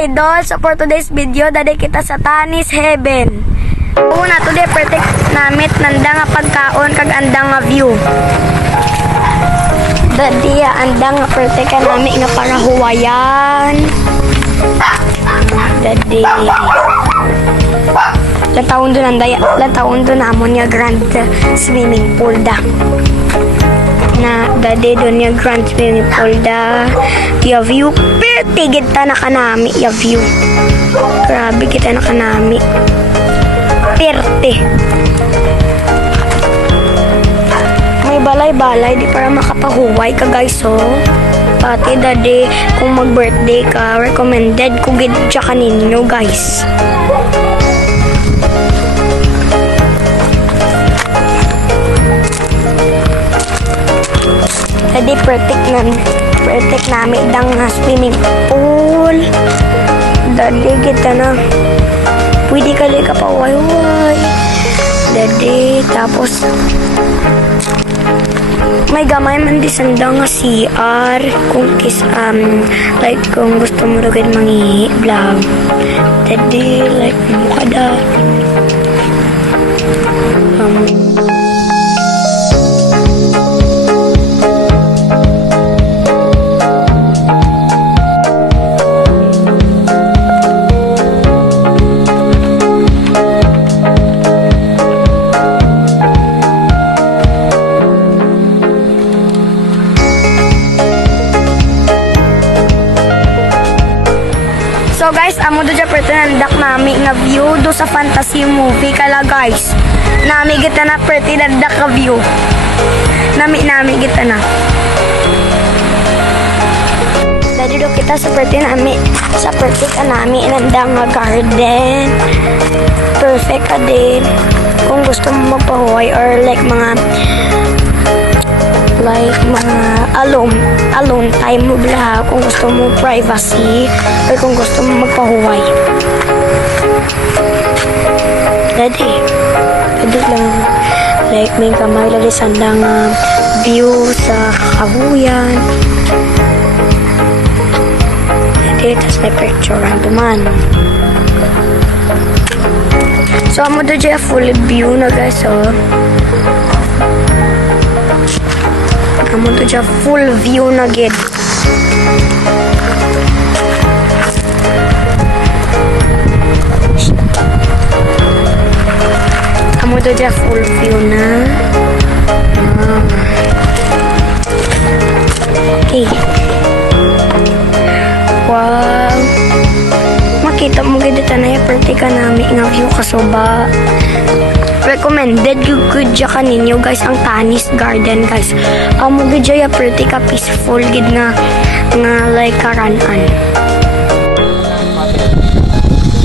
idol. So for today's video, dali kita sa Tanis Heaven. Una, today perfect namit nanda nga pagkaon kag andang nga view. Dadi andang nga perfect ka nami nga para huwayan. Dadi. Lataon doon andaya, lataon doon amon nga grand swimming pool da. Na dadi doon nga grand swimming pool da. Ya view pretty kita na kanami ya view. Grabe kita na kanami. Perte. May balay-balay di para makapahuway ka guys oh. Pati dadi kung mag-birthday ka, recommended ko gid siya kaninyo guys. Dadi perfect namin dang swimming pool. Dadi kita na pwede ka li ka pa way-way. Dadi tapos may gamay man di sanda nga CR kung like kung gusto mo rin mangi-vlog. Dadi like mukha da. So guys, amo do dya pertinandak nami nga view do sa fantasy movie kala guys. Nami kita na pertinandak nga view. Nami kita na. Dadi do kita sa pertinami sa ka nami nandang nga garden. Perfect ka din. Kung gusto mo magpahuway or like mga alone time mo bla kung gusto mo privacy or kung gusto mo magpahuway. Dadi lang like may kamay lalisan lang view sa kahuyan. Dadi tas may picture ang duman. So amo do dya full view na guys oh. Amo to dya full view na gid. Amo to dya full view na. Okay. Wow. Makita mo gid tanay pertika nami nga view kasuba. Recommended good dya kaninyo guys ang Tanis Garden guys. Amo gid dya pretty ka peaceful gid nga like karanan.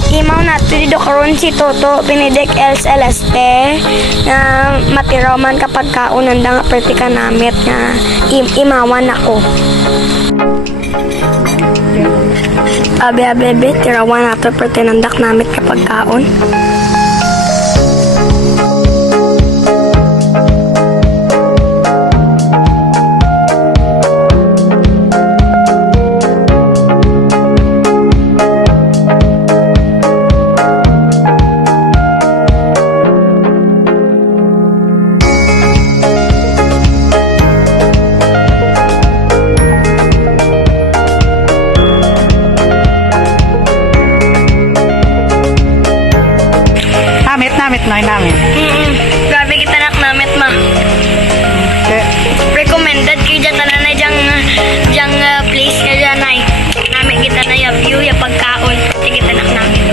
Imaw na dito karon si Toto Benedict El Celeste na matiraw man kapag kaunan nga pretty ka namit nga imawan ako. Abe tirawan nato pretty nandak namit kapag kaon. Namin. Grabe kita nak namit ma. Recommended kayo dyan tanan na dyang place ka dyan ay. Namit kita na yung view, yung pagkaon. Sige kita nak namin.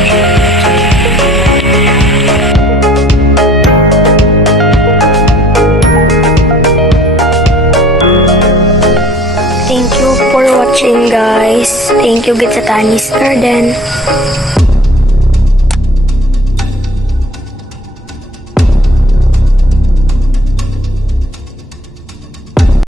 Thank you for watching guys. Thank you gid sa Tanis Garden.